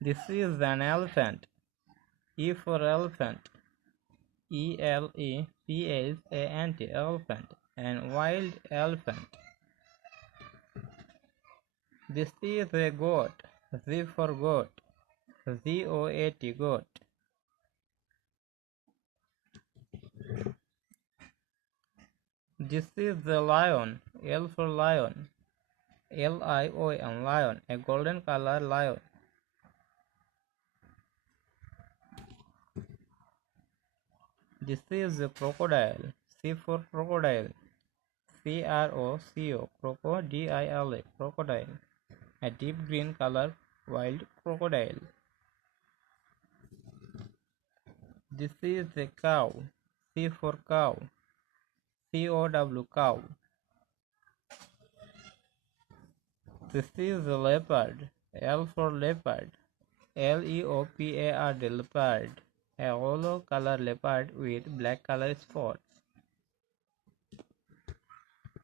This is an elephant. E for elephant. ELEPHANT, elephant, and wild elephant. This is a goat. Z for goat. GOAT, goat. This is the lion. L for lion. LION, lion, a golden color lion. This is the crocodile. C for crocodile. CROCO, crocodile, crocodile, a deep green color wild crocodile. This is a cow. C for cow. COW, cow. This is a leopard. L for leopard. LEOPARD, leopard, a hollow color leopard with black color spots.